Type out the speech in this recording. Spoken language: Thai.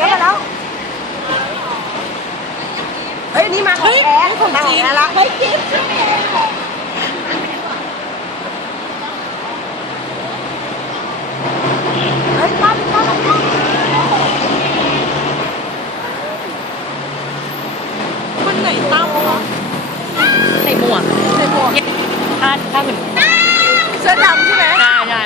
แล้ว เฮ้ยนี่มาของแอนี่ของจีนแล้วเฮ้ยจีนใช่วยแอนเฮ้ยป้าป้าคนไหนเตั้มวะใส่หมวกใส่หมวกผ้าผ้าเหมือนเสื้อดำใช่ไหมใช่ใช่